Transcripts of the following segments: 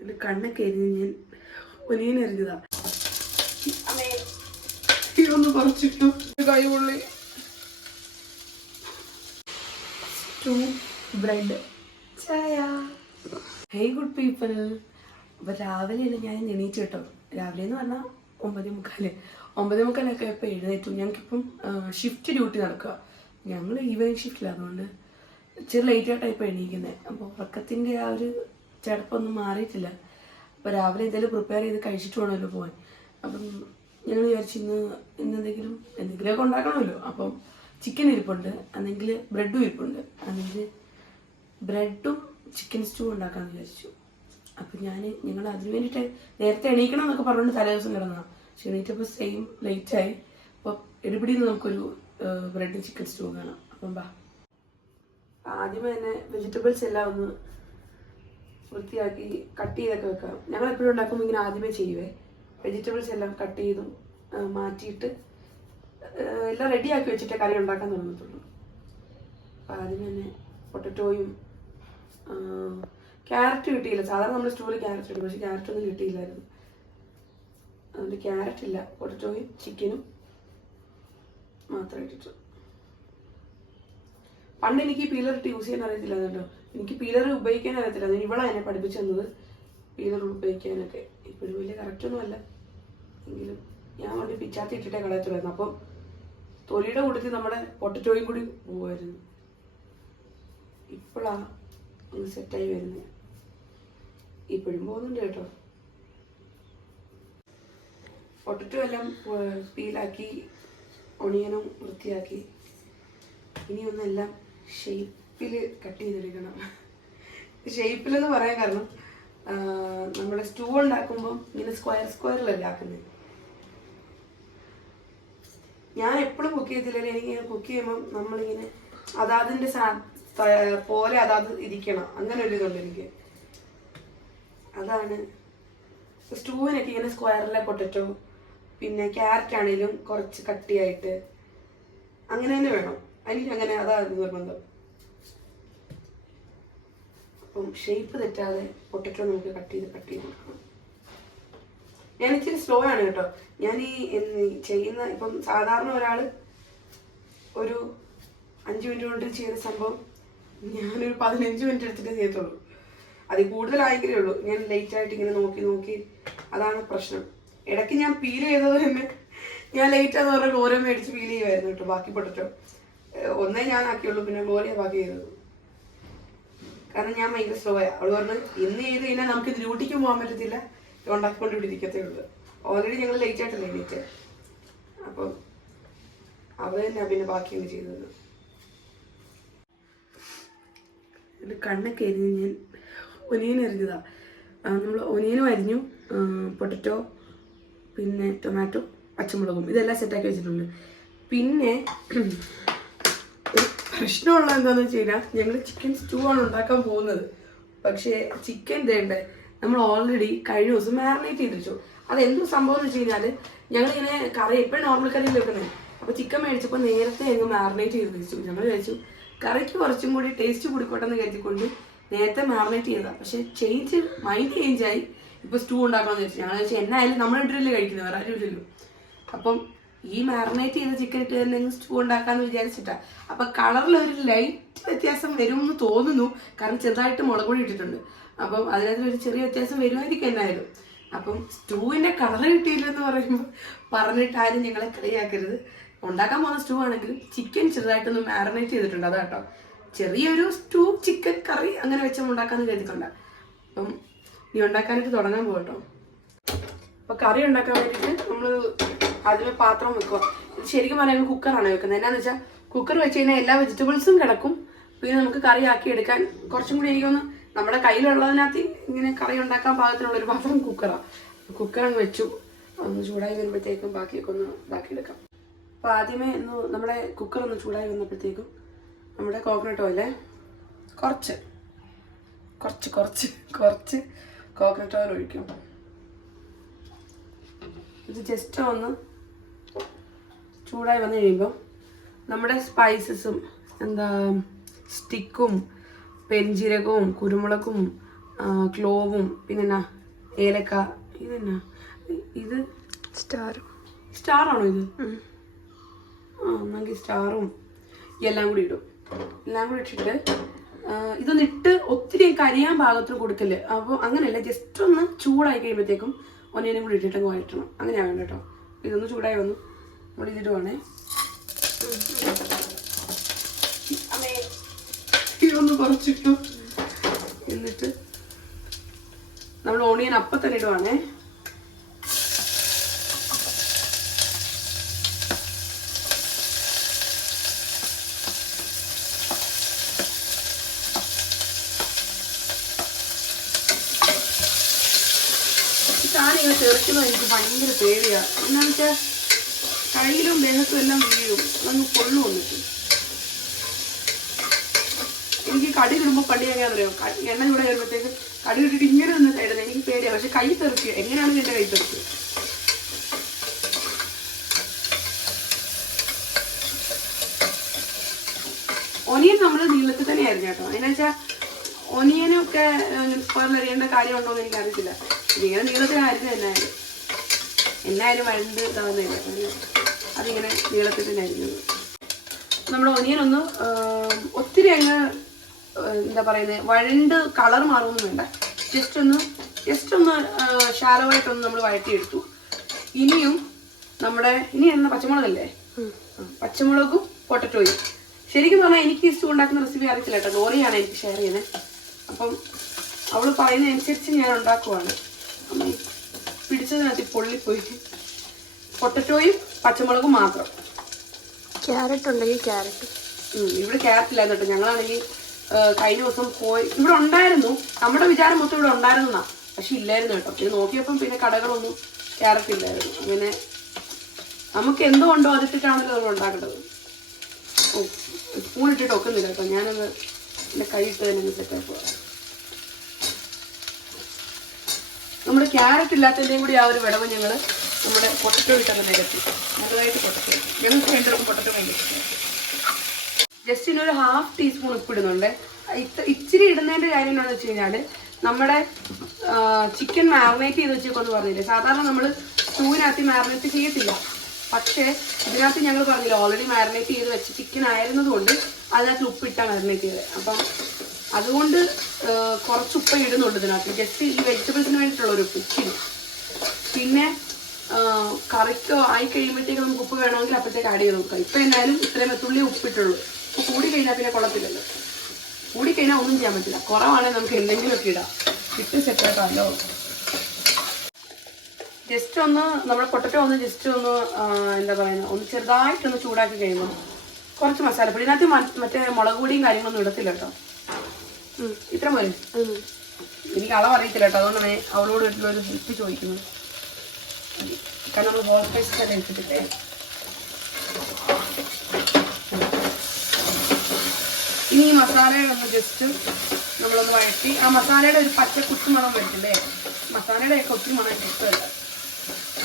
എൻ്റെ കണ്ണൊക്കെ എരിഞ്ഞ് ഞാൻ ഒലിയനെറിഞ്ഞതാ. അമ്മേ ഇതൊന്ന് പറിച്ചിട്ടു കൈ ഉള്ളി ബ്രെഡ് ചായ. Hey good people. അപ്പോൾ രാവിലെയല്ല ഞാൻ എണീറ്റ് കേട്ടോ. രാവിലെ എന്ന് പറഞ്ഞാൽ 9:45 ഇപ്പോൾ എഴുന്നേറ്റു. ഞങ്ങൾക്കിപ്പം ഷിഫ്റ്റ് ഡ്യൂട്ടി നടക്കുക. ഞങ്ങൾ ഈവനിങ് ഷിഫ്റ്റില്ല, അതുകൊണ്ട് ഇച്ചിരി ലേറ്റായിട്ടാണ് ഇപ്പോൾ എണീക്കുന്നത്. അപ്പോൾ ഉറക്കത്തിൻ്റെ ആ ഒരു ചിലപ്പൊന്നും മാറിയിട്ടില്ല. അപ്പോൾ രാവിലെ എന്തെങ്കിലും പ്രിപ്പയർ ചെയ്ത് കഴിച്ചിട്ട് വേണമല്ലോ പോകാൻ. അപ്പം ഞങ്ങൾ വിചാരിച്ചു എന്തെങ്കിലുമൊക്കെ ഉണ്ടാക്കണമല്ലോ. അപ്പം ചിക്കൻ ഇരിപ്പുണ്ട്, അല്ലെങ്കിൽ ബ്രെഡും ഇരിപ്പുണ്ട്, അല്ലെങ്കിൽ ബ്രെഡും ചിക്കൻ സ്റ്റൂ ഉണ്ടാക്കാമെന്ന് വിചാരിച്ചു. അപ്പം ഞങ്ങൾ അതിന് വേണ്ടിയിട്ട് നേരത്തെ എണീക്കണം എന്നൊക്കെ പറഞ്ഞുകൊണ്ട് തലേദിവസം കിടന്നതാണ്. പക്ഷെ എണീറ്റപ്പോൾ സെയിം ലേറ്റായി. അപ്പോൾ എടുപിടിയിൽ നിന്ന് നമുക്കൊരു ബ്രെഡും ചിക്കൻ സ്റ്റൂ വേണം. അപ്പം ആദ്യമേ തന്നെ വെജിറ്റബിൾസ് എല്ലാം ഒന്ന് വൃത്തിയാക്കി കട്ട് ചെയ്തൊക്കെ വെക്കാം. ഞങ്ങൾ എപ്പോഴും ഉണ്ടാക്കുമ്പോൾ ഇങ്ങനെ ആദ്യമേ ചെയ്യുവേ. വെജിറ്റബിൾസ് എല്ലാം കട്ട് ചെയ്തും മാറ്റിയിട്ട് എല്ലാം റെഡിയാക്കി വെച്ചിട്ടേ കറി ഉണ്ടാക്കാൻ തുടങ്ങത്തുള്ളൂ. അപ്പം ആദ്യം തന്നെ പൊട്ടറ്റോയും ക്യാരറ്റ് കിട്ടിയില്ല. സാധാരണ നമ്മൾ സ്റ്റോറിൽ ക്യാരറ്റ് ഇടും, പക്ഷെ ക്യാരറ്റ് ഒന്നും കിട്ടിയില്ലായിരുന്നു. അതുകൊണ്ട് ക്യാരറ്റ് ഇല്ല, പൊട്ടറ്റോയും ചിക്കനും മാത്രം ഇട്ടിട്ടു. പണ്ട് എനിക്ക് പീലർ ഇട്ട് യൂസ് ചെയ്യാൻ അറിയത്തില്ല കേട്ടോ. എനിക്ക് പീലർ ഉപയോഗിക്കാൻ അറിയത്തില്ല. ഇവളാണ് എന്നെ പഠിപ്പിച്ചു തന്നത് പീലർ ഉപയോഗിക്കാനൊക്കെ. ഇപ്പോഴും വലിയ കറക്റ്റൊന്നും അല്ല, എങ്കിലും ഞാൻ കൊണ്ട് പിച്ചാത്തി ഇട്ടിട്ടേ കളയത്തുള്ളായിരുന്നു. അപ്പം തൊലിയുടെ കൂട്ടത്തിൽ നമ്മുടെ പൊട്ടറ്റോയും കൂടി പോവായിരുന്നു. ഇപ്പോഴാണ് ഒന്ന് സെറ്റായി വരുന്നത്. ഇപ്പോഴും പോകുന്നുണ്ട് കേട്ടോ. പൊട്ടറ്റോ എല്ലാം പീലാക്കി ഒണിയനും വൃത്തിയാക്കി ഇനി ഒന്നെല്ലാം ഷേപ്പിൽ കട്ട് ചെയ്തെടുക്കണം. ഷേപ്പിലെന്ന് പറയാൻ കാരണം നമ്മുടെ സ്റ്റൂ ഉണ്ടാക്കുമ്പോൾ ഇങ്ങനെ സ്ക്വയറിലല്ല ആക്കുന്നത്. ഞാൻ എപ്പോഴും കുക്ക് ചെയ്തില്ലെങ്കിൽ എനിക്കിങ്ങനെ കുക്ക് ചെയ്യുമ്പം നമ്മളിങ്ങനെ അതാതിൻ്റെ പോലെ അതാത് ഇരിക്കണം, അങ്ങനെ ഒരു ഇതുണ്ട് എനിക്ക്. അതാണ് സ്റ്റൂവിനൊക്കെ ഇങ്ങനെ സ്ക്വയറിലെ പൊട്ടറ്റോ, പിന്നെ ക്യാരറ്റ് ആണെങ്കിലും കുറച്ച് കട്ടിയായിട്ട് അങ്ങനെ തന്നെ വേണം. എനിക്ക് അങ്ങനെ അതാണ് നിർബന്ധം. അപ്പം ഷേപ്പ് തെറ്റാതെ പൊട്ടറ്റോ നമുക്ക് കട്ട് ചെയ്ത് കൊടുക്കണം. ഞാൻ ഇച്ചിരി സ്ലോ ആണ് കേട്ടോ. ഞാൻ ഈ ചെയ്യുന്ന ഇപ്പം സാധാരണ ഒരാൾ ഒരു 5 മിനിറ്റ് കൊണ്ട് ചെയ്യുന്ന സംഭവം ഞാനൊരു 15 മിനിറ്റ് എടുത്തിട്ട് ചെയ്യത്തുള്ളൂ. അതിൽ കൂടുതലായെങ്കിലേ ഉള്ളൂ. ഞാൻ ലേറ്റായിട്ട് ഇങ്ങനെ നോക്കി അതാണ് പ്രശ്നം. ഇടയ്ക്ക് ഞാൻ പീൽ ചെയ്തത് തന്നെ ഞാൻ ലേറ്റാന്ന് പറഞ്ഞാൽ ഗോര മേടിച്ച് പീൽ ചെയ്യുമായിരുന്നു കേട്ടോ. ബാക്കി പൊട്ടറ്റോ ഒന്നേ ഞാൻ ആക്കിയുള്ളൂ, പിന്നെ ഗോരയാ ബാക്കി ചെയ്തത്. കാരണം ഞാൻ ഭയങ്കര സ്ലോ ആയി. അവൾ പറഞ്ഞു ഇന്ന് ചെയ്ത് കഴിഞ്ഞാൽ നമുക്ക് ഡ്യൂട്ടിക്ക് പോകാൻ പറ്റത്തില്ല, ഉണ്ടാക്കിക്കൊണ്ട് ഇവിടെ ഇരിക്കത്തേ ഉള്ളൂ. ഓൾറെഡി ഞങ്ങൾ ലേറ്റ് ആയിട്ടല്ലേ എണീറ്റ്. അപ്പം അവൾ തന്നെ പിന്നെ ബാക്കിയാണ് ചെയ്തത്. എൻ്റെ കണ്ണൊക്കെ എരിഞ്ഞ് ഞാൻ ഒനിയനെറിഞ്ഞതാ. നമ്മൾ ഒനിയനും അരിഞ്ഞു, പൊട്ടറ്റോ, പിന്നെ ടൊമാറ്റോ, പച്ചമുളകും ഇതെല്ലാം സെറ്റാക്കി വെച്ചിട്ടുണ്ട്. പിന്നെ ഒരു പ്രശ്നമുള്ള എന്താണെന്ന് വെച്ച് കഴിഞ്ഞാൽ ഞങ്ങൾ ചിക്കൻ സ്റ്റൂ ആണ് ഉണ്ടാക്കാൻ പോകുന്നത്. പക്ഷേ ചിക്കൻ തേണ്ടേ നമ്മൾ ഓൾറെഡി കഴിഞ്ഞ ദിവസം മാരിനേറ്റ് ചെയ്ത് വെച്ചു. അതെന്തോ സംഭവം എന്ന് വെച്ച് കഴിഞ്ഞാൽ ഞങ്ങളിങ്ങനെ കറി എപ്പോഴും നോർമൽ കറിയിൽ വെക്കുന്നത്. അപ്പോൾ ചിക്കൻ മേടിച്ചപ്പോൾ നേരത്തെ അങ്ങ് മാരിനേറ്റ് ചെയ്ത് വെച്ചു. ഞങ്ങൾ വിചാരിച്ചു കറിക്ക് കുറച്ചും കൂടി ടേസ്റ്റ് കൂടിക്കോട്ടെ എന്ന് കരുതിക്കൊണ്ട് നേരത്തെ മാരിനേറ്റ് ചെയ്തതാണ്. പക്ഷേ മൈൻഡ് ചേഞ്ചായി. ഇപ്പോൾ സ്റ്റൂ ഉണ്ടാക്കണമെന്ന് വെച്ചു. ഞങ്ങൾ വെച്ചാൽ എന്നായാലും നമ്മൾ ഇട്ടില്ലേ കഴിക്കുന്നത്, വേറെ ആരും ഇല്ലല്ലോ. അപ്പം ഈ മാരിനേറ്റ് ചെയ്ത ചിക്കൻ ഇട്ട് തന്നെ സ്റ്റൂ ഉണ്ടാക്കാമെന്ന് വിചാരിച്ചിട്ടാണ്. അപ്പം കളറിലൊരു ലൈറ്റ് വ്യത്യാസം വരുമെന്ന് തോന്നുന്നു, കാരണം ചെറുതായിട്ട് മുളക് പൊടി ഇട്ടിട്ടുണ്ട്. അപ്പം അതിനകത്തൊരു ചെറിയ വ്യത്യാസം വരുമായിരിക്കും എന്നായാലും. അപ്പം സ്റ്റൂവിൻ്റെ കളർ കിട്ടിയില്ലെന്ന് പറഞ്ഞിട്ട് ആരും ഞങ്ങളെ കളിയാക്കരുത്. ഉണ്ടാക്കാൻ പോകുന്ന സ്റ്റൂ ആണെങ്കിലും ചിക്കൻ ചെറുതായിട്ടൊന്ന് മാരിനേറ്റ് ചെയ്തിട്ടുണ്ട്. അതാട്ടോ ചെറിയൊരു സ്റ്റൂ ചിക്കൻ കറി അങ്ങനെ വെച്ചാൽ ഉണ്ടാക്കാമെന്ന് കരുതിയിട്ടുണ്ട്. അപ്പം ഇനി ഉണ്ടാക്കാനായിട്ട് തുടങ്ങാൻ പോകട്ടോ. അപ്പോൾ കറി ഉണ്ടാക്കാൻ വേണ്ടിയിട്ട് നമ്മൾ ആദ്യമേ പാത്രം വെക്കുക. ഇത് ശരിക്കും പറയാൻ കുക്കറാണ് വെക്കുന്നത്. എന്നാന്ന് വെച്ചാൽ കുക്കർ വെച്ച് കഴിഞ്ഞാൽ എല്ലാ വെജിറ്റബിൾസും കിടക്കും. പിന്നെ നമുക്ക് കറി ആക്കി എടുക്കാൻ കുറച്ചും കൂടി എനിക്കൊന്ന് നമ്മുടെ കയ്യിലുള്ളതിനകത്ത് ഇങ്ങനെ കറി ഉണ്ടാക്കാൻ പാകത്തിനുള്ളൊരു പാത്രം കുക്കറാണ്. കുക്കർ അങ്ങ് വെച്ചു. ഒന്ന് ചൂടായി വരുമ്പോഴത്തേക്കും ബാക്കിയൊക്കെ ഒന്ന് ഇതാക്കിയെടുക്കാം. അപ്പോൾ ആദ്യമേ നമ്മുടെ കുക്കർ ഒന്ന് ചൂടായി വന്നപ്പോഴത്തേക്കും നമ്മുടെ കോക്കനട്ട് ഓയിലേ കുറച്ച് കോക്കനട്ട് ഓയിൽ ഒഴിക്കും. ഇത് ജസ്റ്റ് ഒന്ന് ചൂടായി വന്നു കഴിയുമ്പോൾ നമ്മുടെ സ്പൈസസും സ്റ്റിക്കും പെരിഞ്ജീരകവും കുരുമുളകും ക്ലോവും പിന്നെ എന്നാ ഏലക്ക, ഇതെന്നാ ഇത് സ്റ്റാറാണോ ഇത്? എന്നെങ്കിൽ സ്റ്റാറും എല്ലാം കൂടി ഇടും. എല്ലാം കൂടി ഇട്ടിട്ട് ഇതൊന്ന് ഇട്ട് ഒത്തിരി കരിയാൻ പാകത്തിന് കൊടുക്കല്. അപ്പോൾ അങ്ങനെയല്ല, ജസ്റ്റ് ഒന്ന് ചൂടായി കഴിയുമ്പോഴത്തേക്കും ഒനിയനും കൂടി ഇട്ടിട്ട് വഴറ്റണം. അങ്ങനെയാണ് കേട്ടോ. ഇതൊന്ന് ചൂടായി വന്നു, നമ്മൾ ഇതിടുവാണേ. ഇതൊന്ന് കുറച്ചിട്ടു. എന്നിട്ട് നമ്മൾ ഓണിയൻ അപ്പം തന്നെ ഇടുവാണേ. ഇങ്ങനെ ചെറുക്കുന്നത് എനിക്ക് ഭയങ്കര പേടിയാണ്. എന്നാന്ന് വെച്ചാൽ കയ്യിലും ദേഹത്തും എല്ലാം വീഴും, അങ്ങ് പൊള്ളു വന്നിട്ട്. എനിക്ക് കടി കിടുമ്പോൾ പണ്ടി എങ്ങനെയാണെന്ന് അറിയാം, എണ്ണ ഇവിടെ വരുമ്പോഴത്തേക്ക് കടി കിട്ടിട്ട് ഇങ്ങനെ നിന്ന് ഇടുന്നത് എനിക്ക് പേടിയാണ്. പക്ഷെ കൈ തെറിക്കുക എങ്ങനെയാണെന്ന് എൻ്റെ കൈ തെറിക്കുക. ഒനിയൻ നമ്മൾ നീളത്തിൽ തന്നെയായിരുന്നു കേട്ടോ. അതിനാ വെച്ചാൽ ഒനിയനൊക്കെ സ്ക്വയറിലറിയേണ്ട കാര്യമുണ്ടോയെന്ന് എനിക്കറിയത്തില്ല. ഇതിങ്ങനെ നീളത്തിലായിരുന്നു എന്നായാലും വഴണ്ട് ഇതാവുന്നില്ല, അതിങ്ങനെ നീളത്തിൽ തന്നെ ആയിരുന്നത്. നമ്മുടെ ഒനിയൻ ഒന്ന് ഒത്തിരി അങ്ങ് എന്താ പറയുന്നത് വഴണ്ട് കളർ മാറുമൊന്നും വേണ്ട, ജസ്റ്റ് ഒന്ന് ഷാലോ ആയിട്ടൊന്ന് നമ്മൾ വഴറ്റിയെടുത്തു. ഇനി എന്ന പച്ചമുളകല്ലേ, പച്ചമുളകും പൊട്ടറ്റോയും. ശരിക്കും പറഞ്ഞാൽ എനിക്ക് ഇഷ്ടം ഉണ്ടാക്കുന്ന റെസിപ്പി അറിയത്തില്ല കേട്ടോ, ലോറിയാണ് എനിക്ക് ഷെയർ ചെയ്യുന്നത്. അപ്പം അവൾ പറയുന്നതനുസരിച്ച് ഞാൻ ഉണ്ടാക്കുവാണ്. പിടിച്ചതിനകത്ത് പൊള്ളിപ്പോയി. പൊട്ടറ്റോയും പച്ചമുളകും മാത്രം. ക്യാരറ്റ് ഉണ്ടെങ്കിൽ ക്യാരറ്റ്. ഇവിടെ ക്യാരറ്റ് ഇല്ലായിരുന്നു കേട്ടോ. ഞങ്ങളാണെങ്കിൽ കഴിഞ്ഞ ദിവസം പോയി, ഇവിടെ ഉണ്ടായിരുന്നു, നമ്മുടെ വിചാരം മൊത്തം ഇവിടെ ഉണ്ടായിരുന്നാ, പക്ഷെ ഇല്ലായിരുന്നു കേട്ടോ. ഇത് നോക്കിയപ്പം പിന്നെ കടകളൊന്നും ക്യാരറ്റ് ഇല്ലായിരുന്നു. അങ്ങനെ നമുക്ക് എന്തുകൊണ്ടോ അതിട്ടിട്ടാണല്ലോ നമ്മൾ ഉണ്ടാക്കേണ്ടത്. സ്പൂൺ ഇട്ടിട്ട് ഒക്കുന്നില്ല കേട്ടോ. ഞാനത് എൻ്റെ കൈ ഇട്ട് തന്നെ സെറ്റാക്കുക. നമ്മുടെ ക്യാരറ്റ് ഇല്ലാത്തതിൻ്റെയും കൂടി ആ ഒരു വിടവ് ഞങ്ങൾ നമ്മുടെ പൊട്ടറ്റോ ഇട്ടൊക്കെ നികത്തി. നല്ലതായിട്ട് പൊട്ടറ്റോ ഞങ്ങൾക്ക് രണ്ടുപേർക്കും പൊട്ടറ്റോ ഭയങ്കര. ജസ്റ്റ് ഇനൊരു 1/2 ടീസ്പൂൺ ഉപ്പിടുന്നുണ്ട്. ഇച്ചിരി ഇടുന്നതിൻ്റെ കാര്യം എന്താണെന്ന് വെച്ച് കഴിഞ്ഞാൽ നമ്മുടെ ചിക്കൻ മാറിനേറ്റ് ചെയ്ത് വെച്ചേക്കൊന്ന് പറഞ്ഞില്ലേ, സാധാരണ നമ്മൾ സ്റ്റൂവിനകത്ത് മാറിനേറ്റ് ചെയ്യത്തില്ല. പക്ഷേ ഇതിനകത്ത് ഞങ്ങൾ പറഞ്ഞില്ല, ഓൾറെഡി മാറിനേറ്റ് ചെയ്ത് വെച്ച് ചിക്കൻ ആയിരുന്നതുകൊണ്ട് അതിനകത്ത് ഉപ്പിട്ടാണ് മാറിനേറ്റ് ചെയ്തത്. അപ്പം അതുകൊണ്ട് കുറച്ച് ഉപ്പ് ഇടുന്നുണ്ട് ഇതിനകത്ത്, ജസ്റ്റ് ഈ വെജിറ്റബിൾസിന് വേണ്ടിയിട്ടുള്ള ഒരു ഉപ്പിന്. പിന്നെ കറിക്കോ ആയി കഴിയുമ്പോഴത്തേക്ക് നമുക്ക് ഉപ്പ് വേണമെങ്കിൽ അപ്പോഴത്തേക്ക് ആഡ് ചെയ്ത് നോക്കാം. ഇപ്പം എന്തായാലും ഇത്രയും വെത്തുള്ളി ഉപ്പിട്ടുള്ളൂ. ഉപ്പ് കൂടി കഴിഞ്ഞാൽ പിന്നെ കുഴപ്പമില്ലല്ലോ. കൂടി കഴിഞ്ഞാൽ ഒന്നും ചെയ്യാൻ പറ്റില്ല. കുറവാണെങ്കിൽ നമുക്ക് എന്തെങ്കിലുമൊക്കെ ഇടാം. ഇട്ട് സെറ്റാക്കാമല്ലോ. ജസ്റ്റ് ഒന്ന് നമ്മുടെ പൊട്ടറ്റോ ഒന്ന് ജസ്റ്റ് ഒന്ന് എന്താ പറയുന്നത് ഒന്ന് ചെറുതായിട്ടൊന്ന് ചൂടാക്കി കഴിയുമ്പോൾ കുറച്ച് മസാലപ്പൊടി ഇതിനകത്ത് മറ്റേ മുളക് പൊടിയും കാര്യങ്ങളൊന്നും ഇടത്തില്ല കേട്ടോ. ഇത്ര പോലെ എനിക്ക് അളവ് അറിയത്തില്ല കേട്ടോ, അതുകൊണ്ടാണ് അവളോട് ഒരു ഹെൽപ്പ് ചോദിക്കുന്നത്. കാരണം നമ്മൾ ബോൾ റൈസ് തന്നെ എടുത്തിട്ടില്ലേ. ഇനി ഈ മസാലയുടെ ഒന്ന് ജസ്റ്റ് നമ്മളൊന്ന് വഴറ്റി ആ മസാലയുടെ ഒരു പച്ച കുത്തു മണം വരത്തില്ലേ, മസാലയുടെ ഒക്കെ ഒത്തിരി മണം ഇഷ്ടമല്ല.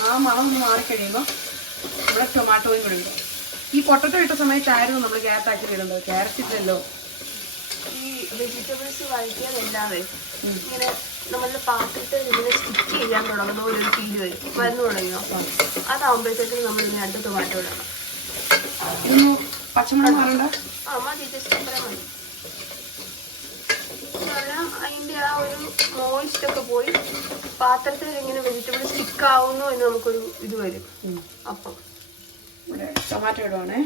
ആ മണം ഒന്ന് മാറിക്കഴിയുമ്പോൾ നമ്മുടെ ടൊമാറ്റോയും കൂടെ ഇടും. ഈ പൊട്ടറ്റോ ഇട്ട സമയത്തായിരുന്നു നമ്മൾ ക്യാരറ്റ് ആക്കി ഇടുന്നത്, ക്യാരറ്റ് ഇല്ലല്ലോ. ഈ വെജിറ്റബിൾസ് വഴറ്റിയതല്ലാതെ ഇങ്ങനെ നമ്മളുടെ പാത്രത്തിൽ ഇങ്ങനെ സ്റ്റിക്ക് ചെയ്യാൻ തുടങ്ങുന്ന ഒരു ഫീല് വന്നു തുടങ്ങിയോ, അതാവുമ്പോഴത്തേക്കും നമ്മൾ ഇനി അടുത്ത ടൊമാറ്റോ ഇടണം. ഇതൊന്നും പച്ചമുളക് മാറണ്ട. മതി, ജസ്റ്റ് അത്ര മതി. കാരണം അതിൻ്റെ ആ ഒരു മോയിസ്റ്റ് ഒക്കെ പോയി പാത്രത്തിൽ ഇങ്ങനെ വെജിറ്റബിൾ സ്റ്റിക്ക് ആവുന്നു എന്ന് നമുക്കൊരു ഇത് വരും. അപ്പം ഇവിടെ ടൊമാറ്റോ ഇടുവാണേ.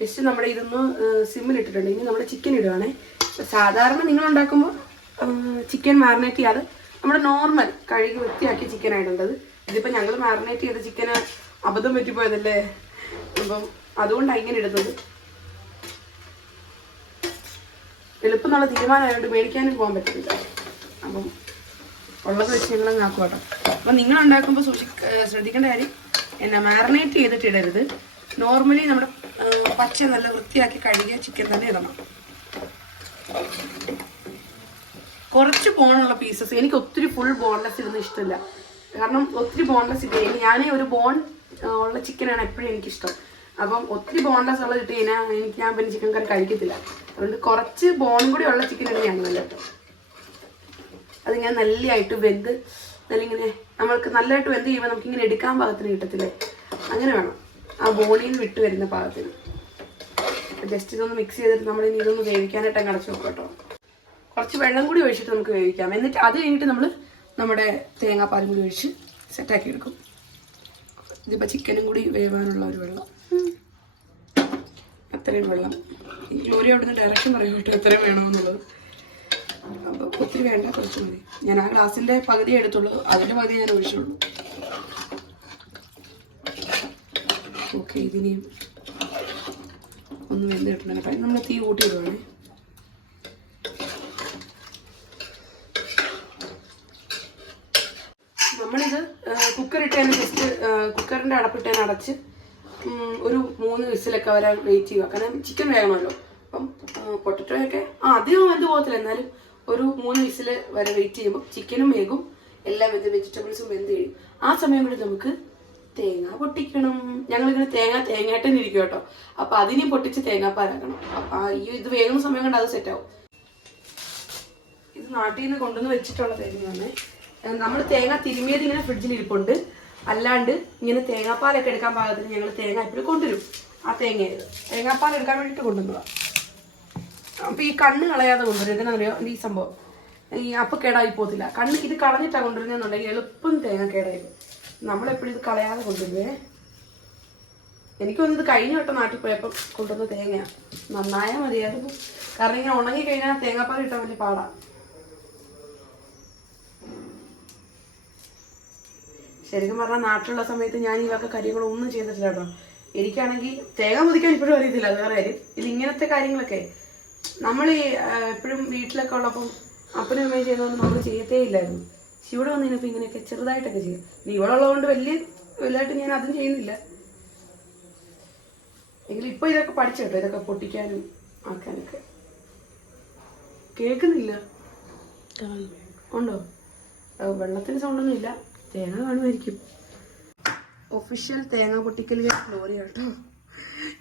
ജസ്റ്റ് നമ്മുടെ ഇതൊന്ന് സിമ്മിലിട്ടിട്ടുണ്ട്. ഇനി നമ്മുടെ ചിക്കൻ ഇടുവാണേ. സാധാരണ നിങ്ങൾ ഉണ്ടാക്കുമ്പോൾ ചിക്കൻ മാറിനേറ്റ് ചെയ്യാതെ നമ്മുടെ നോർമൽ കഴുകി വൃത്തിയാക്കി ചിക്കനാണ് ഇടേണ്ടത്. ഇതിപ്പോൾ ഞങ്ങൾ മാറിനേറ്റ് ചെയ്ത ചിക്കന് അബദ്ധം പറ്റിപ്പോയതല്ലേ, അപ്പം അതുകൊണ്ടാണ് ഇങ്ങനെ ഇടുന്നത്. എളുപ്പം എന്നുള്ള തീരുമാനമായതുകൊണ്ട് മേടിക്കാനും പോകാൻ പറ്റില്ല. അപ്പം ഉള്ളത് വെച്ച് ഞങ്ങളങ്ങ് ആക്കും കേട്ടോ. അപ്പം നിങ്ങൾ ഉണ്ടാക്കുമ്പോൾ ശ്രദ്ധിക്കേണ്ട കാര്യം എന്നാ മാറിനേറ്റ് ചെയ്തിട്ട് ഇടരുത്. നോർമലി നമ്മുടെ പച്ച നല്ല വൃത്തിയാക്കി കഴുകിയ ചിക്കൻ തന്നെ ഇടണം. കുറച്ച് ബോണുള്ള പീസസ്, എനിക്ക് ഒത്തിരി ഫുൾ ബോൺലെസ് ഇടുന്ന ഇഷ്ടമില്ല. കാരണം ഒത്തിരി ബോൺലെസ് ഇട്ട് കഴിഞ്ഞാൽ ഞാനേ ഒരു ബോൺ ഉള്ള ചിക്കനാണ് എപ്പോഴും എനിക്കിഷ്ടം. അപ്പം ഒത്തിരി ബോൺലെസ് ഉള്ളത് ഇട്ട് കഴിഞ്ഞാൽ ഞാൻ പിന്നെ ചിക്കൻ കറി കഴിക്കത്തില്ല. അതുകൊണ്ട് കുറച്ച് ബോണും കൂടി ഉള്ള ചിക്കൻ തന്നെയാണ് നല്ലത്. അതിങ്ങനെ നല്ലതായിട്ട് വെന്ത് നല്ലിങ്ങനെ നമ്മൾക്ക് നല്ലതായിട്ട് വെന്ത് കഴിയുമ്പോൾ നമുക്കിങ്ങനെ എടുക്കാൻ പാകത്തിന് കിട്ടത്തില്ലേ, അങ്ങനെ വേണം. ആ ബോണിയിൽ നിന്ന് വിട്ട് വരുന്ന പാകത്തിന്. ജസ്റ്റ് ഇതൊന്ന് മിക്സ് ചെയ്തിട്ട് നമ്മളിനി ഇതൊന്ന് വേവിക്കാനായിട്ട് അങ്ങ് അടച്ചു നോക്കാം കേട്ടോ. കുറച്ച് വെള്ളം കൂടി ഒഴിച്ചിട്ട് നമുക്ക് വേവിക്കാം. എന്നിട്ട് അത് കഴിഞ്ഞിട്ട് നമ്മൾ നമ്മുടെ തേങ്ങാപ്പാലും കൂടി ഒഴിച്ച് സെറ്റാക്കി എടുക്കും. ഇതിപ്പോൾ ചിക്കനും കൂടി വേവാനുള്ള ഒരു വെള്ളം, അത്രയും വെള്ളം. ഗ്ലോറി അവിടെ നിന്ന് ഡയറക്ഷൻ പറയും കേട്ടോ എത്രയും വേണമെന്നുള്ളത്. അപ്പോൾ ഒത്തിരി വേണ്ട, കുറച്ച് മതി. ഞാൻ ആ ഗ്ലാസിൻ്റെ പകുതി എടുത്തുള്ളൂ, അതിൻ്റെ പകുതി ഞാൻ ഒഴിച്ചുള്ളൂ. ഓക്കെ, ഇതിനെയും ഒന്ന് വെന്ത് കിട്ടണം. നമ്മൾ തീ കൂട്ടിയിടുവാണേ. നമ്മളിത് കുക്കറിട്ട് ജസ്റ്റ് കുക്കറിൻ്റെ അടപ്പിട്ട് അടച്ച് ഒരു 3 വിസിലൊക്കെ വരാൻ വെയിറ്റ് ചെയ്യുക. കാരണം ചിക്കൻ വേകണമല്ലോ. അപ്പം പൊട്ടറ്റോയൊക്കെ അധികം വെന്ത് പോകത്തില്ല, എന്നാലും ഒരു 3 വിസിൽ വരെ വെയിറ്റ് ചെയ്യുമ്പോൾ ചിക്കനും വേഗം എല്ലാ വെജിറ്റബിൾസും വെന്ത് കഴിയും. ആ സമയം കൂടി നമുക്ക് തേങ്ങ പൊട്ടിക്കണം. ഞങ്ങളിങ്ങനെ തേങ്ങയായിട്ട് ഇരിക്കും കേട്ടോ. അപ്പം അതിനെയും പൊട്ടിച്ച് തേങ്ങാപ്പാലാക്കണം. അപ്പം ഇത് വേഗം സമയം കൊണ്ട് അത് സെറ്റാവും. ഇത് നാട്ടിൽ നിന്ന് കൊണ്ടുവന്ന് വെച്ചിട്ടുള്ള തേങ്ങയാണ്. നമ്മൾ തേങ്ങ തിരുമിയത് ഇങ്ങനെ ഫ്രിഡ്ജിൽ ഇരിപ്പുണ്ട്. അല്ലാണ്ട് ഇങ്ങനെ തേങ്ങാപ്പാലൊക്കെ എടുക്കാൻ പാകത്തിന് ഞങ്ങൾ തേങ്ങ എപ്പോഴും കൊണ്ടുവരും. ആ തേങ്ങാപ്പാൽ എടുക്കാൻ വേണ്ടിയിട്ട് കൊണ്ടുവന്നതാണ്. അപ്പം ഈ കണ്ണ് കളയാതെ കൊണ്ടുവരും. എന്തിനാണെന്നറിയോ ഈ സംഭവം? ഈ അപ്പം കേടായി പോകത്തില്ല. കണ്ണ് ഇത് കളഞ്ഞിട്ടാണ് കൊണ്ടുവരുന്നതെന്നുണ്ടെങ്കിൽ എളുപ്പം തേങ്ങ കേടായി. നമ്മളെപ്പോഴും ഇത് കളയാതെ കൊണ്ടുവരുവേ. എനിക്കൊന്നും ഇത് കഴിഞ്ഞ വട്ടം നാട്ടിൽ പോയപ്പോൾ കൊണ്ടുവന്ന തേങ്ങയാണ്. നന്നായാൽ മതിയായിരുന്നു. കാരണം ഇങ്ങനെ ഉണങ്ങി കഴിഞ്ഞാൽ തേങ്ങാപ്പാൽ കിട്ടാൻ വലിയ പാടാണ്. ശരിക്കും പറഞ്ഞാൽ നാട്ടിലുള്ള സമയത്ത് ഞാൻ ഈ വക കാര്യങ്ങളൊന്നും ചെയ്തിട്ടില്ല കേട്ടോ. എനിക്കാണെങ്കിൽ തേങ്ങ മുതിക്കാൻ ഇപ്പോഴും അറിയത്തില്ല, അത് വേറെ കാര്യം. ഇങ്ങനത്തെ കാര്യങ്ങളൊക്കെ നമ്മൾ ഈ എപ്പോഴും വീട്ടിലൊക്കെ ഉള്ളപ്പം അപ്പനും അമ്മയും ചെയ്യുന്നതൊന്നും നമ്മൾ ചെയ്യത്തേ ഇല്ലായിരുന്നു. പക്ഷെ ഇവിടെ വന്നതിനപ്പോൾ ഇങ്ങനെയൊക്കെ ചെറുതായിട്ടൊക്കെ ചെയ്യും. ഇവിടെ ഉള്ളതുകൊണ്ട് വലുതായിട്ട് ഞാൻ അതും ചെയ്യുന്നില്ല. എങ്കിലും ഇപ്പോൾ ഇതൊക്കെ പഠിച്ചു കേട്ടോ, ഇതൊക്കെ പൊട്ടിക്കാനും ആക്കാനൊക്കെ. കേൾക്കുന്നില്ല ഉണ്ടോ? വെള്ളത്തിന് സൗണ്ടൊന്നും ഇല്ല, തേങ്ങ കാണുമായിരിക്കും. ഒഫീഷ്യൽ തേങ്ങ പൊട്ടിക്കൽ ഗ്ലോറി കേട്ടോ.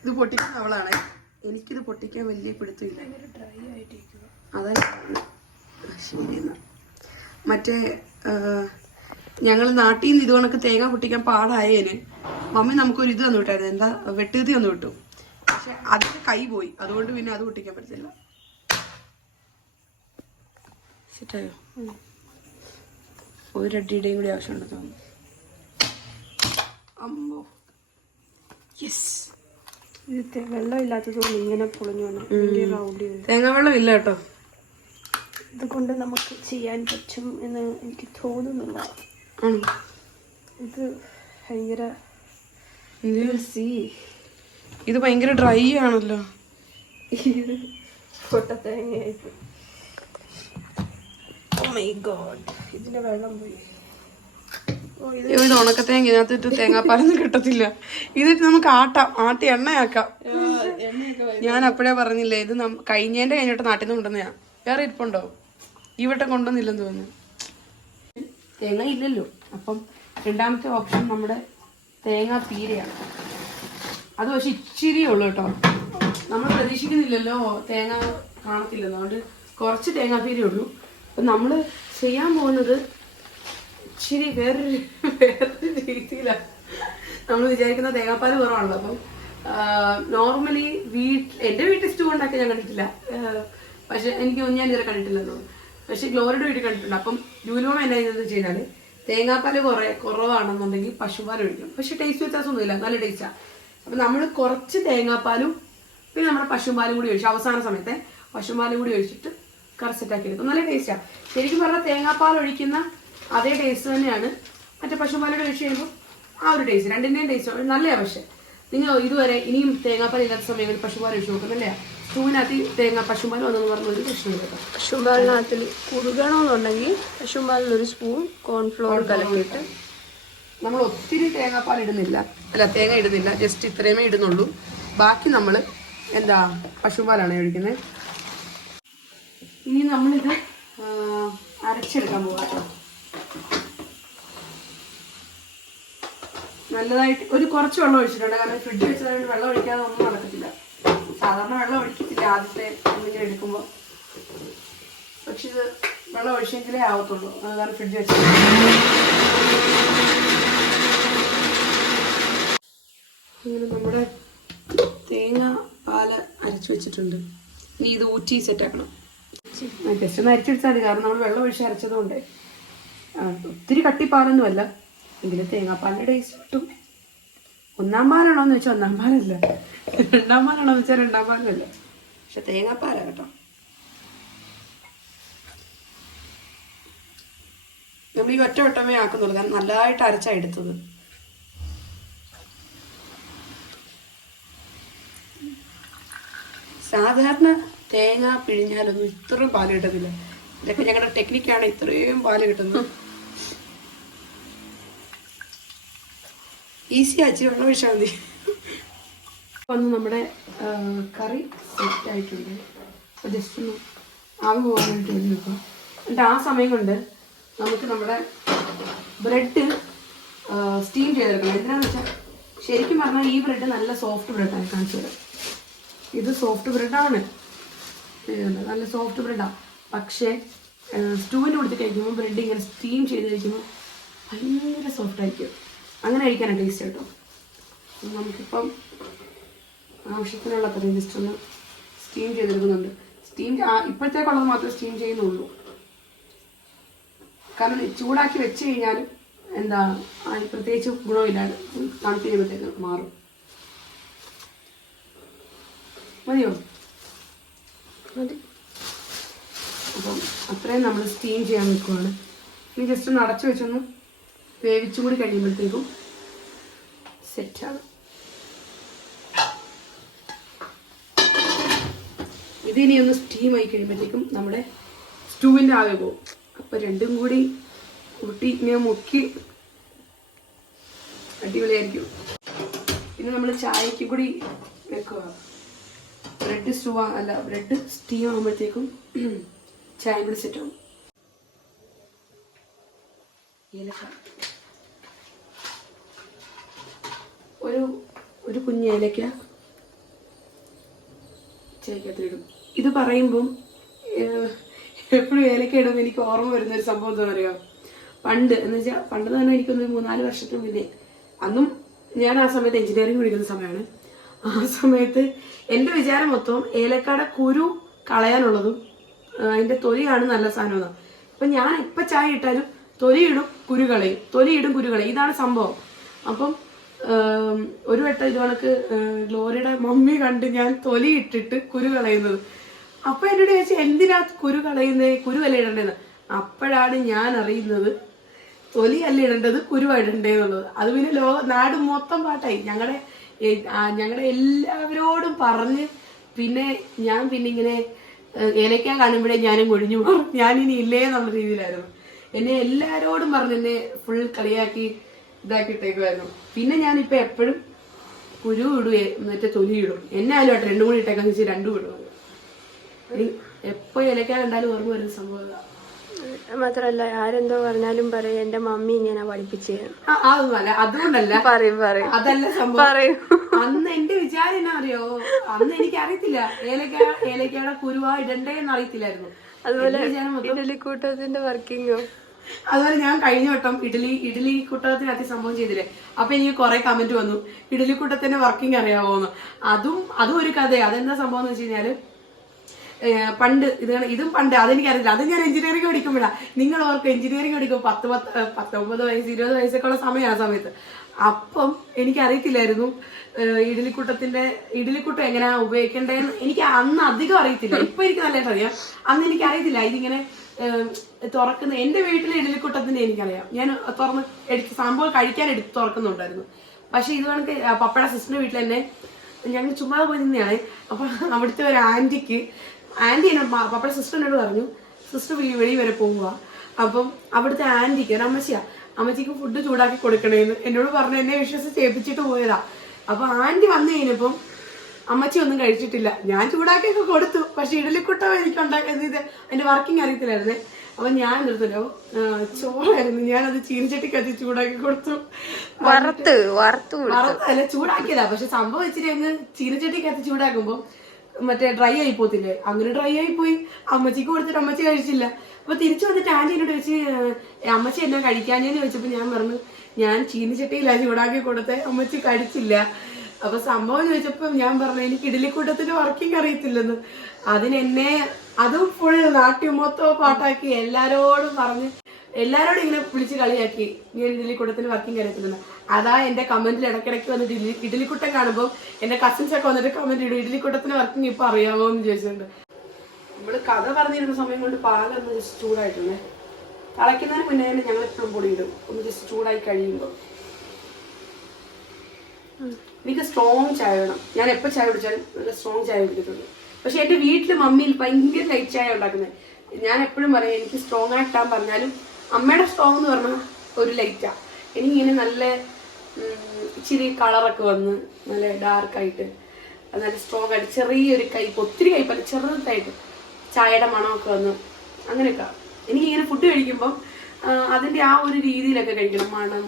ഇത് പൊട്ടിക്കുന്ന അവളാണ്. എനിക്കിത് പൊട്ടിക്കാൻ വലിയ പിടുത്തമില്ല, ഡ്രൈ ആയിട്ടിരിക്കുക. അതാണ് ശരി. മറ്റേ ഞങ്ങൾ നാട്ടിൽ നിന്ന് ഇതുകൊണ്ടൊക്കെ തേങ്ങ പൊട്ടിക്കാൻ പാടായേന് മമ്മി നമുക്കൊരു ഇത് തന്നു വിട്ടായിരുന്നു, എന്താ വെട്ടുകത്തി തന്നു വിട്ടു. പക്ഷെ അതിന് കൈ പോയി, അതുകൊണ്ട് പിന്നെ അത് പൊട്ടിക്കാൻ പറ്റത്തില്ല. സെറ്റായോ? ഒരു അടിയുടെയും കൂടി ആവശ്യമുണ്ടെന്ന് തോന്നുന്നു. അമ്മോ യെസ്. ഇത് വെള്ളം ഇല്ലാത്തതുകൊണ്ട് ഇങ്ങനെ പൊളിഞ്ഞു വന്നു. റൗണ്ട് തേങ്ങ വെള്ളം ഇല്ല കേട്ടോ. ഇതുകൊണ്ട് നമുക്ക് ചെയ്യാൻ പറ്റും എന്ന് എനിക്ക് തോന്നുന്നില്ല. ഇത് ഭയങ്കര ഇത് ഭയങ്കര ഡ്രൈ ആണല്ലോ. ഇത് പൊട്ടത്തേങ്ങയായിട്ട്. ഓ മൈ ഗോഡ്, ഇതിന്റെ വെള്ളം പോയി. ഇത് ഉണക്കത്തേങ്ങ, ഇതിനകത്തിട്ട് തേങ്ങാപ്പാലൊന്നും കിട്ടത്തില്ല. ഇതിട്ട് നമുക്ക് ആട്ടി എണ്ണയാക്കാം. ഞാൻ അപ്പോഴേ പറഞ്ഞില്ലേ, ഇത് കഴിഞ്ഞിട്ട് നാട്ടിൽ നിന്ന് കൊണ്ടുവന്നയാ. വേറെ ഇരിപ്പുണ്ടോ? ഈ വട്ടം കൊണ്ടുവന്നില്ലെന്ന് തോന്നുന്നു. തേങ്ങ ഇല്ലല്ലോ. അപ്പം രണ്ടാമത്തെ ഓപ്ഷൻ നമ്മുടെ തേങ്ങാ പീരയാണ്. അത് പക്ഷെ ഇച്ചിരിയേ ഉള്ളൂ കേട്ടോ. നമ്മൾ പ്രതീക്ഷിക്കുന്നില്ലല്ലോ തേങ്ങ കാണത്തില്ലെന്ന്. അതുകൊണ്ട് കുറച്ച് തേങ്ങാപ്പീരയേ ഉള്ളൂ. അപ്പം നമ്മൾ ചെയ്യാൻ പോകുന്നത് ഇച്ചിരി വേറൊരു രീതിയിലാണ്. നമ്മൾ വിചാരിക്കുന്ന തേങ്ങാപ്പാൽ കുറവാണല്ലോ. അപ്പം നോർമലി എൻ്റെ വീട്ടിൽ സ്റ്റൂ ഉണ്ടാക്കി ഞാൻ കണ്ടിട്ടില്ല. പക്ഷെ ഞാൻ ഇതുവരെ കണ്ടിട്ടില്ലെന്നോ. പക്ഷെ ഗ്ലോറിയുടെ വീട്ടിൽ കണ്ടിട്ടുണ്ട്. അപ്പം ലുലുമ എന്നാ ചെയ്തെന്ന് വെച്ച് കഴിഞ്ഞാൽ തേങ്ങാപ്പാൽ കുറവാണെന്നുണ്ടെങ്കിൽ പശുപാൽ ഒഴിക്കും. പക്ഷെ ടേസ്റ്റ് വ്യത്യാസമൊന്നുമില്ല, നല്ല ടേസ്റ്റാണ്. അപ്പം നമ്മൾ കുറച്ച് തേങ്ങാപ്പാലും പിന്നെ നമ്മുടെ പശുപാലും കൂടി ഒഴിച്ചു, അവസാന സമയത്തെ പശുപാലും കൂടി ഒഴിച്ചിട്ട് കറി സെറ്റാക്കി എടുക്കും. നല്ല ടേസ്റ്റാണ്. ശരിക്കും പറഞ്ഞാൽ തേങ്ങാപ്പാൽ ഒഴിക്കുന്ന അതേ ടേസ്റ്റ് തന്നെയാണ് മറ്റേ പശുപാലോട് ഒഴിച്ച് കഴിയുമ്പോൾ ആ ഒരു ടേസ്റ്റ്. രണ്ടിൻ്റെയും ടേസ്റ്റ് നല്ലതാണ്. പക്ഷേ നിങ്ങൾ ഇതുവരെ ഇനിയും തേങ്ങാപ്പാൽ ഇല്ലാത്ത സമയങ്ങളിൽ പശുപാൽ ഒഴിച്ച് നോക്കുന്നില്ലേ? സ്റ്റൂവിനകത്ത് പശുപാൽ വന്നെന്ന് പറഞ്ഞ ഒരു പ്രശ്നമില്ല കേട്ടോ. പശുപാലിനകത്തിൽ കുറുകണമെന്നുണ്ടെങ്കിൽ പശുപാലിൽ ഒരു സ്പൂൺ കോൺഫ്ലോർ കലക്കിയിട്ട്. നമ്മൾ ഒത്തിരി തേങ്ങാപ്പാൽ ഇടുന്നില്ല, തേങ്ങ ഇടുന്നില്ല, ജസ്റ്റ് ഇത്രയുമേ ഇടുന്നുള്ളൂ. ബാക്കി നമ്മൾ പശുപാലാണ് ഒഴിക്കുന്നത്. ഇനി നമ്മളിത് അരച്ചെടുക്കാൻ പോകാം. നല്ലതായിട്ട് ഒരു കുറച്ച് വെള്ളം ഒഴിച്ചിട്ടുണ്ട്. കാരണം ഫ്രിഡ്ജ് വെച്ചതുകൊണ്ട് വെള്ളം ഒഴിക്കാതെ ഒന്നും നടക്കത്തില്ല. സാധാരണ വെള്ളം ഒഴിക്കത്തില്ല ആദ്യത്തെ ഇങ്ങനെ എടുക്കുമ്പോൾ. പക്ഷെ ഇത് വെള്ളം ഒഴിച്ചെങ്കിലേ ആവത്തുള്ളൂ. അത് കാരണം ഫ്രിഡ്ജ് വെച്ചത്. അങ്ങനെ നമ്മുടെ തേങ്ങ പാല് അരച്ചു വെച്ചിട്ടുണ്ട്. ഇനി ഇത് ഊറ്റി സെറ്റാക്കണം. ജസ്റ്റ് ഒന്ന് അരച്ചു വെച്ചാൽ മതി. കാരണം നമ്മൾ വെള്ളം ഒഴിച്ച് അരച്ചതുകൊണ്ട് ഒത്തിരി കട്ടിപ്പാലൊന്നും അല്ല. എങ്കിലും തേങ്ങാപ്പാലിൻ്റെ ടേസ്റ്റ് കിട്ടും. ഒന്നാം പാലാണോ എന്ന് വെച്ചാൽ ഒന്നാം പാലല്ല, രണ്ടാം പാലാണോ എന്ന് വെച്ചാൽ രണ്ടാം പാലല്ല. പക്ഷെ തേങ്ങാപ്പാലാണ് കേട്ടോ. നമ്മൾ ഈ ഒറ്റ വട്ടമേ ആക്കുന്നുള്ളൂ. കാരണം നല്ലതായിട്ട് അരച്ചാണ് എടുത്തത്. സാധാരണ തേങ്ങ പിഴിഞ്ഞാലൊന്നും ഇത്രയും പാല് കിട്ടത്തില്ല. ഇതൊക്കെ ഞങ്ങളുടെ ടെക്നിക്കാണ് ഇത്രയും പാല് കിട്ടുന്നത്. ഈസി ആച്ചി വെള്ളം ഒഴിച്ചാൽ മതി. വന്ന് നമ്മുടെ കറി സെറ്റ് ആയിട്ടുണ്ട്. അപ്പോൾ ജസ്റ്റ് ഒന്ന് ആവി പോകാനായിട്ട് വേണ്ടി വെക്കാം. എന്നിട്ട് ആ സമയം കൊണ്ട് നമുക്ക് നമ്മുടെ ബ്രെഡ് സ്റ്റീം ചെയ്തെടുക്കണം. എന്തിനാണെന്ന് വെച്ചാൽ ശരിക്കും പറഞ്ഞാൽ ഈ ബ്രെഡ് നല്ല സോഫ്റ്റ് ബ്രെഡാണ്. കാണിച്ചു തരാം. ഇത് സോഫ്റ്റ് ബ്രെഡാണ്, നല്ല സോഫ്റ്റ് ബ്രെഡാണ്. പക്ഷേ സ്റ്റൂവിൻ്റെ കൊടുത്ത് കഴിക്കുമ്പോൾ ബ്രെഡ് ഇങ്ങനെ സ്റ്റീം ചെയ്ത് കഴിക്കുമ്പോൾ ഭയങ്കര സോഫ്റ്റ് ആയിരിക്കും. അങ്ങനെ കഴിക്കാനാണ് ടേസ്റ്റ് കേട്ടോ. നമുക്കിപ്പം ആവശ്യത്തിനുള്ള അത്രയും ജസ്റ്റ് ഒന്ന് സ്റ്റീം ചെയ്തെടുക്കുന്നുണ്ട്. സ്റ്റീം ഇപ്പോഴത്തേക്കുള്ളത് മാത്രമേ സ്റ്റീം ചെയ്യുന്നുള്ളൂ. കാരണം ചൂടാക്കി വെച്ച് കഴിഞ്ഞാലും എന്താ പ്രത്യേകിച്ച് ഗുണമില്ലാതെ തണുത്ത് കഴിയുമ്പോഴത്തേക്ക് മാറും. മതിയോ? മതി. അപ്പം അത്രയും നമ്മൾ സ്റ്റീം ചെയ്യാൻ വെക്കുവാണ്. ഇനി ജസ്റ്റ് ഒന്ന് അടച്ചു വെച്ചൊന്ന് വേവിച്ചും കൂടി കഴിയുമ്പോഴത്തേക്കും സെറ്റാണ്. ഇതിനി ഒന്ന് സ്റ്റീം ആയി കഴിയുമ്പോഴത്തേക്കും നമ്മുടെ സ്റ്റൂവിൻ്റെ ആവി പോകും. അപ്പോൾ രണ്ടും കൂടി കൂട്ടി ഇങ്ങനെ മുക്കി അടിപൊളിയായിരിക്കും. പിന്നെ നമ്മൾ ചായക്ക് കൂടി വെക്കുക. ബ്രെഡ് സ്റ്റീം ആകുമ്പോഴത്തേക്കും ചായ കൂടി സെറ്റ് ആവും. ഒരു കുഞ്ഞ് ഏലക്ക ചായക്കകത്തിടും. ഇത് പറയുമ്പം എപ്പോഴും ഏലക്ക ഇടുമ്പോൾ എനിക്ക് ഓർമ്മ വരുന്നൊരു സംഭവം എന്താ പറയുക, പണ്ട് എന്ന് വെച്ചാൽ പണ്ട് തന്നെ എനിക്കൊന്ന് 3-4 വർഷത്തിന് മുന്നേ, അന്നും ഞാൻ ആ സമയത്ത് എഞ്ചിനീയറിംഗ് പഠിക്കുന്ന സമയമാണ്. ആ സമയത്ത് എൻ്റെ വിചാരം മൊത്തം ഏലക്കയുടെ കുരു കളയാനുള്ളതും അതിൻ്റെ തൊലിയാണ് നല്ല സാധനം എന്നാണ്. അപ്പം ഞാൻ എപ്പോൾ ചായ ഇട്ടാലും തൊലിയിടും കുരു കളയും, തൊലിയിടും കുരു കളയും, ഇതാണ് സംഭവം. അപ്പം ഒരു വട്ടം ഇത് കണക്ക് ഗ്ലോറിയുടെ മമ്മി കണ്ട് ഞാൻ തൊലി ഇട്ടിട്ട് കുരു കളയുന്നത്. അപ്പം എന്നോട് ചോദിച്ചാൽ എന്തിനാ കുരു കളയുന്നത്, കുരുവല്ല ഇടേണ്ടതെന്ന്. അപ്പോഴാണ് ഞാൻ അറിയുന്നത് തൊലിയല്ല ഇടേണ്ടത്, കുരുവാണ് ഇടേണ്ടതെന്നുള്ളത്. അത് പിന്നെ നാട് മൊത്തം പാട്ടായി. ഞങ്ങളുടെ എല്ലാവരോടും പറഞ്ഞ് പിന്നെ ഇങ്ങനെ ഏലക്ക കാണുമ്പോഴേ ഞാനും കൊഴിഞ്ഞു മാറും, ഞാനിനി ഇല്ലേ എന്നുള്ള രീതിയിലായിരുന്നു. എന്നെ എല്ലാവരോടും പറഞ്ഞ് എന്നെ ഫുൾ കളിയാക്കി ഇതാക്കിയിട്ടേക്കുമായിരുന്നു. പിന്നെ ഞാനിപ്പോൾ എപ്പോഴും കുരു ഇടുകയെ മറ്റേ തൊലി ഇടും. എന്നാലും കേട്ടോ രണ്ടും കൂടി ഇട്ടേക്കാന്ന് വെച്ചാൽ രണ്ടും ഇടും. എപ്പോൾ ഏലക്ക കണ്ടാലും ഓർമ്മ വരുന്ന സംഭവം. മാത്രല്ല ആരെന്തോ പറഞ്ഞാലും പറയും എന്റെ മമ്മി ഇങ്ങനെ പഠിപ്പിച്ചേ. അതൊന്നുമല്ല, അതുകൊണ്ടല്ല, അതല്ല സംഭവം. അന്ന് എന്റെ വിചാരം എന്നാ അറിയോ, അന്ന് എനിക്ക് അറിയത്തില്ല ഏലക്കയുടെ കുരുവാ ഇടണ്ടേന്ന് അറിയത്തില്ലായിരുന്നു. അതുപോലെ ഇഡലിക്കൂട്ടത്തിന്റെ വർക്കിങ്ങോ. അതുപോലെ ഞാൻ കഴിഞ്ഞ വട്ടം ഇഡലി കൂട്ടത്തിനകത്ത് സംഭവം ചെയ്തില്ലേ, അപ്പൊ എനിക്ക് കുറെ കമന്റ് വന്നു ഇഡലിക്കൂട്ടത്തിന്റെ വർക്കിംഗ് അറിയാവോന്ന്. അതും ഒരു കഥയാണ്. അതെന്താ സംഭവം എന്ന് വെച്ച് കഴിഞ്ഞാല്, പണ്ട് ഇതും പണ്ട് അതെനിക്കറിയില്ല. അത് ഞാൻ എഞ്ചിനീയറിംഗ് പഠിക്കുമ്പോഴാണ്. നിങ്ങൾ ഓർക്ക് എഞ്ചിനീയറിംഗ് പഠിക്കുമ്പോൾ 19 വയസ്സ് 20 വയസ്സൊക്കെ ഉള്ള സമയം ആ സമയത്ത്. അപ്പം എനിക്കറിയത്തില്ലായിരുന്നു ഇഡലിക്കൂട്ടം എങ്ങനെയാ ഉപയോഗിക്കേണ്ടതെന്ന്. എനിക്ക് അന്ന് അധികം അറിയത്തില്ല. ഇപ്പൊ എനിക്ക് നല്ലതായിട്ട് അറിയാം. അന്ന് എനിക്കറിയത്തില്ല ഇതിങ്ങനെ തുറക്കുന്ന. എന്റെ വീട്ടിലെ ഇഡലിക്കൂട്ടത്തിന്റെ എനിക്കറിയാം. ഞാൻ തുറന്ന് സംഭവം കഴിക്കാൻ തുറക്കുന്നുണ്ടായിരുന്നു. പക്ഷെ ഇത് കണക്ക് പപ്പട സിസ്റ്ററിന്റെ വീട്ടിൽ തന്നെ ഞങ്ങൾ ചുമ്മാ പോയി നിന്നെയാണ്. അപ്പൊ അവിടുത്തെ ഒരു ആന്റി എന്നെ പപ്പയുടെ സിസ്റ്ററിനോട് പറഞ്ഞു, സിസ്റ്റർ വെളി വരെ പോവുക. അപ്പം അവിടുത്തെ ആന്റിക്ക് ഒരു അമ്മച്ചിക്ക് ഫുഡ് ചൂടാക്കി കൊടുക്കണേന്ന് എന്നോട് പറഞ്ഞു. എന്നെ വിശ്വസിച്ച് ഏൽപ്പിച്ചിട്ട് പോയതാ. അപ്പൊ ആന്റി വന്നു കഴിഞ്ഞപ്പം അമ്മച്ചി ഒന്നും കഴിച്ചിട്ടില്ല. ഞാൻ ചൂടാക്കിയൊക്കെ കൊടുത്തു. പക്ഷെ ഇഡലിക്കുട്ടം എനിക്ക് ഉണ്ടാക്കുന്നത് അതിന്റെ വർക്കിംഗ് അറിയത്തില്ലായിരുന്നേ. അപ്പൊ ഞാൻ നിർത്തല്ലോ ചോറായിരുന്നു, ഞാനത് ചീനിച്ചട്ടിക്കകത്ത് ചൂടാക്കി കൊടുത്തു. അല്ല ചൂടാക്കിയതാ, പക്ഷെ സംഭവം ഇച്ചിരി അങ്ങ് ചീനിച്ചട്ടിക്കകത്ത് ചൂടാക്കുമ്പോ മറ്റേ ഡ്രൈ ആയി പോത്തില്ലേ, അങ്ങനെ ഡ്രൈ ആയി പോയി. അമ്മച്ചിക്ക് കൊടുത്തിട്ട് അമ്മച്ചി കഴിച്ചില്ല. അപ്പൊ തിരിച്ചു വന്നിട്ട് ആന്റി എന്നോട് ചോദിച്ച് അമ്മച്ചി എന്നാ കഴിക്കാഞ്ഞെന്ന് ചോദിച്ചപ്പോ ഞാൻ പറഞ്ഞു ഞാൻ ചീനിച്ചട്ടിയിലാണ് ചൂടാക്കി കൊടുത്തേ, അമ്മച്ചി കഴിച്ചില്ല. അപ്പൊ സംഭവം ചോദിച്ചപ്പോ ഞാൻ പറഞ്ഞു എനിക്ക് ഇഡലിക്കൂട്ടത്തിന്റെ വർക്കിംഗ് അറിയത്തില്ലെന്ന്. അതിനെന്നെ അതും ഫുൾ നാട്ടി മൊത്തം പാട്ടാക്കി എല്ലാരോടും പറഞ്ഞ് എല്ലാരോടും ഇങ്ങനെ വിളിച്ച് കളിയാക്കി ഞാൻ ഇഡലിക്കൂട്ടത്തിന് വർക്കിംഗ് അറിയത്തില്ലെന്ന്. അതാ എന്റെ കമന്റിൽ ഇടയ്ക്കിടയ്ക്ക് വന്നിട്ട് ഇഡലിക്കുട്ടൻ കാണുമ്പോൾ എന്റെ കസിൻസ് ഒക്കെ വന്നിട്ട് കമന്റ് ഇടും ഇഡലിക്കുട്ടത്തിന് വർക്കിംഗ് ഇപ്പൊ അറിയാമോ എന്ന് ചോദിച്ചിട്ടുണ്ട്. നമ്മള് കഥ പറഞ്ഞിരുന്ന സമയം കൊണ്ട് പാലൊന്ന് ജസ്റ്റ് ചൂടായിട്ടുണ്ടേ. തിളയ്ക്കുന്നതിന് മുന്നേ തന്നെ ഞങ്ങൾ എപ്പോഴും പൊടി ഇടും, ഒന്ന് ജസ്റ്റ് ചൂടായി കഴിയുമ്പോൾ. എനിക്ക് സ്ട്രോങ് ചായ വേണം. ഞാൻ എപ്പോൾ ചായ കുടിച്ചാലും നല്ല സ്ട്രോങ് ചായ കുടിക്കത്തുള്ളൂ. പക്ഷെ എന്റെ വീട്ടില് മമ്മിയിൽ ഭയങ്കര ലൈറ്റ് ചായ ഉണ്ടാക്കുന്നത്. ഞാൻ എപ്പോഴും പറയാം എനിക്ക് സ്ട്രോങ് ആയിട്ടാൻ പറഞ്ഞാലും അമ്മയുടെ സ്ട്രോങ് എന്ന് പറഞ്ഞാൽ ഒരു ലൈറ്റാ. എനിക്കിങ്ങനെ നല്ല ഇച്ചിരി കളറൊക്കെ വന്ന് നല്ല ഡാർക്കായിട്ട് നല്ല സ്ട്രോങ് ആയിട്ട് ചെറിയൊരു കയ്പ്, ഒത്തിരി കയ്പല്ല ചെറുതായിട്ട് ചായയുടെ മണമൊക്കെ വന്ന് അങ്ങനെയൊക്കെ എനിക്കിങ്ങനെ ഫുഡ് കഴിക്കുമ്പം അതിൻ്റെ ആ ഒരു രീതിയിലൊക്കെ കഴിക്കണം. മണം,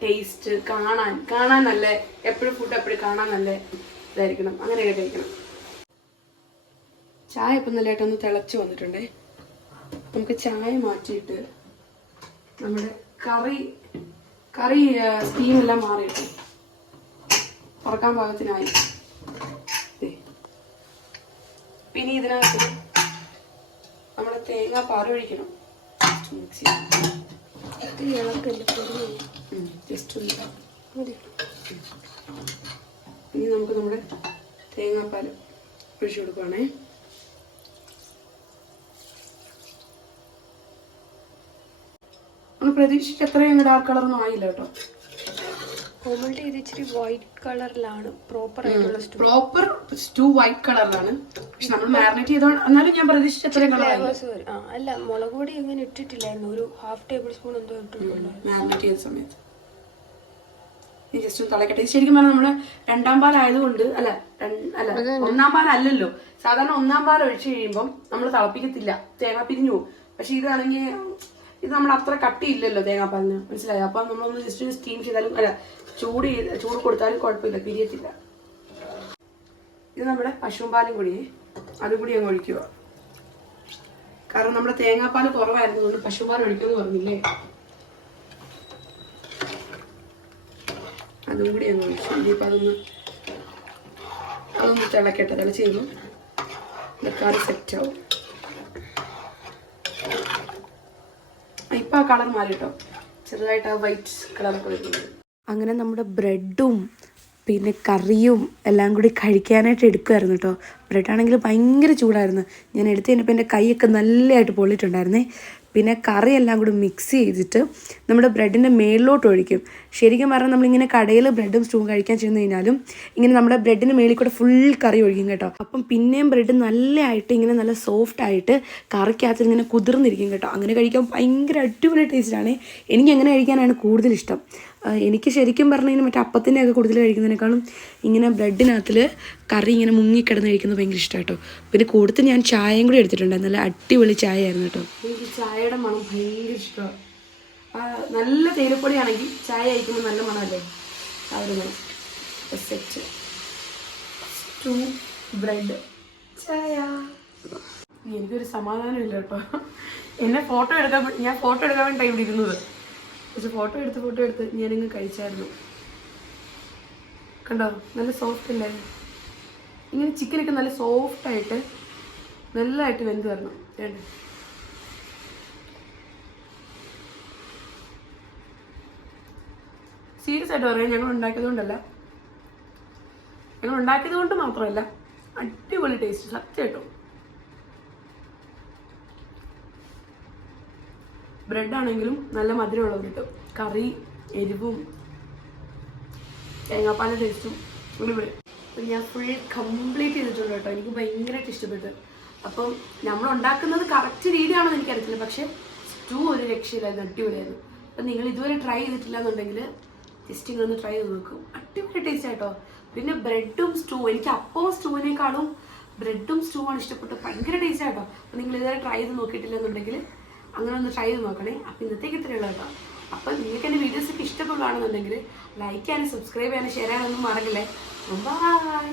ടേസ്റ്റ്, കാണാൻ നല്ല, എപ്പോഴും ഫുഡ് എപ്പോഴും കാണാൻ നല്ല ഇതായിരിക്കണം, അങ്ങനെയൊക്കെ കഴിക്കണം. ചായ ഇപ്പം നല്ലതായിട്ടൊന്ന് തിളച്ച് വന്നിട്ടുണ്ടേ. നമുക്ക് ചായ മാറ്റിയിട്ട് നമ്മുടെ കറി സ്റ്റീമെല്ലാം മാറിയിട്ട് തുറക്കാൻ പാകത്തിനായി. പിന്നെ ഇതിനകത്ത് നമ്മുടെ തേങ്ങ പാലൊഴിക്കണം. ജസ്റ്റ് ഇനി നമുക്ക് നമ്മുടെ തേങ്ങാപ്പാൽ ഒഴിച്ചു കൊടുക്കുവാണേ. നമ്മൾ പ്രതീക്ഷിച്ച് അത്രയും ഡാർക്ക് കളറൊന്നും ആയില്ല കേട്ടോ. കോമൾട്ടി ഇത് ഇച്ചിരി വൈറ്റ് കളറിലാണ്, പ്രോപ്പർ സ്റ്റൂ വൈറ്റ് കളറിലാണ്. പക്ഷെ നമ്മൾ മാരിനേറ്റ് ചെയ്തോ, എന്നാലും ഞാൻ പ്രതീക്ഷിച്ച അത്രയും കളർ അല്ല. മുളക് പൊടി അങ്ങനെ ഇട്ടിട്ടില്ലായിരുന്നു, ഒരു 1/2 ടേബിൾ സ്പൂൺ എന്തോ ഇട്ടിട്ടുള്ളൂ മാരിനേറ്റ് ചെയ്ത സമയത്ത്. ഈ ജസ്റ്റ് ഒന്ന് തിളക്കട്ടെ. ശരിക്കും പറഞ്ഞാൽ നമ്മുടെ രണ്ടാം പാൽ ആയതുകൊണ്ട് അല്ല ഒന്നാം പാൽ അല്ലല്ലോ. സാധാരണ ഒന്നാം പാൽ ഒഴിച്ചു കഴിയുമ്പോൾ നമ്മൾ തിളപ്പിക്കത്തില്ല, തേങ്ങ പിരിഞ്ഞു പോകും. പക്ഷെ ഇതാണെങ്കിൽ ഇത് നമ്മൾ അത്ര കട്ടിയില്ലല്ലോ തേങ്ങാപ്പാലിന്, മനസ്സിലായോ? അപ്പം നമ്മളൊന്ന് ജസ്റ്റ് സ്റ്റീം ചെയ്താലും ചൂട് കൊടുത്താലും കുഴപ്പമില്ല, പിരിയത്തില്ല. ഇത് നമ്മുടെ പശുമ്പാലും കൂടി അതും കൂടി അങ്ങ് ഒഴിക്കുക. കാരണം നമ്മുടെ തേങ്ങാപ്പാൽ കുറവായിരുന്നതുകൊണ്ട് പശുപാൽ ഒഴിക്കുമെന്ന് പറഞ്ഞില്ലേ, അതും കൂടി അങ്ങ് ഒഴിച്ചു. ഇനിയിപ്പോൾ അതൊന്ന് തിളക്കട്ടെ. തിളച്ച് കഴിയുമ്പോൾ കറി സെറ്റാവും. ഇപ്പം ആ കളർ മാറി കേട്ടോ, ചെറുതായിട്ട് ആ വൈറ്റ് കളറൊക്കെ വരുന്നത്. അങ്ങനെ നമ്മുടെ ബ്രെഡും പിന്നെ കറിയും എല്ലാം കൂടി കഴിക്കാനായിട്ട് എടുക്കുമായിരുന്നു കേട്ടോ. ബ്രെഡാണെങ്കിൽ ഭയങ്കര ചൂടായിരുന്നു. ഞാൻ എടുത്ത് കഴിഞ്ഞപ്പോൾ എൻ്റെ കൈയൊക്കെ നല്ലതായിട്ട് പൊള്ളിയിട്ടുണ്ടായിരുന്നേ. പിന്നെ കറി എല്ലാം കൂടി മിക്സ് ചെയ്തിട്ട് നമ്മുടെ ബ്രെഡിൻ്റെ മേളിലോട്ട് ഒഴിക്കും. ശരിക്കും പറഞ്ഞാൽ നമ്മളിങ്ങനെ കടയിൽ ബ്രെഡും സ്റ്റൂവും കഴിക്കാൻ ചെന്ന് കഴിഞ്ഞാലും ഇങ്ങനെ നമ്മുടെ ബ്രെഡിന് മേളിൽ കൂടെ ഫുൾ കറി ഒഴിക്കും കേട്ടോ. അപ്പം പിന്നെയും ബ്രെഡ് നല്ലതായിട്ട് ഇങ്ങനെ നല്ല സോഫ്റ്റ് ആയിട്ട് കറിക്കകത്ത് ഇങ്ങനെ കുതിർന്നിരിക്കും കേട്ടോ. അങ്ങനെ കഴിക്കാൻ ഭയങ്കര അടിപൊളി ടേസ്റ്റാണ്. എനിക്ക് അങ്ങനെ കഴിക്കാനാണ് കൂടുതൽ ഇഷ്ടം. എനിക്ക് ശരിക്കും പറഞ്ഞു കഴിഞ്ഞാൽ മറ്റേ അപ്പത്തിൻ്റെയൊക്കെ കൂടുതൽ കഴിക്കുന്നതിനേക്കാളും ഇങ്ങനെ ബ്രെഡിനകത്തിൽ കറി ഇങ്ങനെ മുങ്ങിക്കിടന്ന് കഴിക്കുന്നത് ഭയങ്കര ഇഷ്ടമാണ് കേട്ടോ. പിന്നെ കൂടുതൽ ഞാൻ ചായയും കൂടി എടുത്തിട്ടുണ്ടായിരുന്നു, നല്ല അടിപൊളി ചായ ആയിരുന്നു കേട്ടോ. എനിക്ക് ചായയുടെ മണം ഭയങ്കര ഇഷ്ടമാണ്. നല്ല തേയിലപ്പൊടിയാണെങ്കിൽ ചായ കഴിക്കുമ്പോൾ നല്ല മണമല്ലേ, ആ ഒരു മണം. സെറ്റ് സ്റ്റൂ ബ്രെഡ് ചായ. എനിക്കൊരു സമാധാനമില്ല കേട്ടോ. ഞാൻ ഫോട്ടോ എടുക്കാൻ വേണ്ടി ടൈം ഇരുന്നത്. പക്ഷെ ഫോട്ടോ എടുത്ത് ഞാനിങ്ങ് കഴിച്ചായിരുന്നു. കണ്ടോ നല്ല സോഫ്റ്റ് അല്ലേ? ഇങ്ങനെ ചിക്കനൊക്കെ നല്ല സോഫ്റ്റായിട്ട് നല്ലതായിട്ട് വെന്ത് വരണം. സീരിയസ് ആയിട്ട് പറയാം, ഞങ്ങൾ ഉണ്ടാക്കിയത് കൊണ്ട് മാത്രമല്ല അടിപൊളി ടേസ്റ്റ് സത്യം കേട്ടോ. ബ്രെഡാണെങ്കിലും നല്ല മധുരമുള്ളത് കിട്ടും, കറി എരിവും തേങ്ങാപ്പാലിൻ്റെ ടേസ്റ്റും അടിപൊളി. ഞാൻ ഫുൾ കംപ്ലീറ്റ് ചെയ്തിട്ടുണ്ട് കേട്ടോ. എനിക്ക് ഭയങ്കരമായിട്ട് ഇഷ്ടപ്പെട്ടു. അപ്പം നമ്മൾ ഉണ്ടാക്കുന്നത് കറക്റ്റ് രീതിയാണെന്ന് എനിക്കറിയത്തില്ല, പക്ഷെ സ്റ്റൂ ഒരു രക്ഷയില്ലായിരുന്നു, അടിപൊളിയായിരുന്നു. അപ്പം നിങ്ങൾ ഇതുവരെ ട്രൈ ചെയ്തിട്ടില്ല എന്നുണ്ടെങ്കിൽ ജസ്റ്റ് ഇങ്ങനൊന്ന് ട്രൈ ചെയ്ത് നോക്കും, അടിപൊളി ടേസ്റ്റ് ആയിട്ടോ. പിന്നെ ബ്രെഡും സ്റ്റൂ, എനിക്ക് അപ്പവും സ്റ്റൂവിനേക്കാളും ബ്രെഡും സ്റ്റൂവാണ് ഇഷ്ടപ്പെട്ടു, ഭയങ്കര ടേസ്റ്റ് ആയിട്ടോ. അപ്പം നിങ്ങൾ ഇതുവരെ ട്രൈ ചെയ്ത് നോക്കിയിട്ടില്ല എന്നുണ്ടെങ്കിൽ അങ്ങനെ ഒന്ന് ട്രൈ ചെയ്ത് നോക്കണേ. അപ്പോൾ ഇന്നത്തേക്ക് ഇത്രയുള്ള കേട്ടോ. അപ്പം നിങ്ങൾക്ക് എൻ്റെ വീഡിയോസൊക്കെ ഇഷ്ടപ്പെടുകയാണെന്നുണ്ടെങ്കിൽ ലൈക്ക് ചെയ്യാനും സബ്സ്ക്രൈബ് ചെയ്യാനും ഷെയർ ചെയ്യാനൊന്നും മറക്കില്ലേ. ബൈ.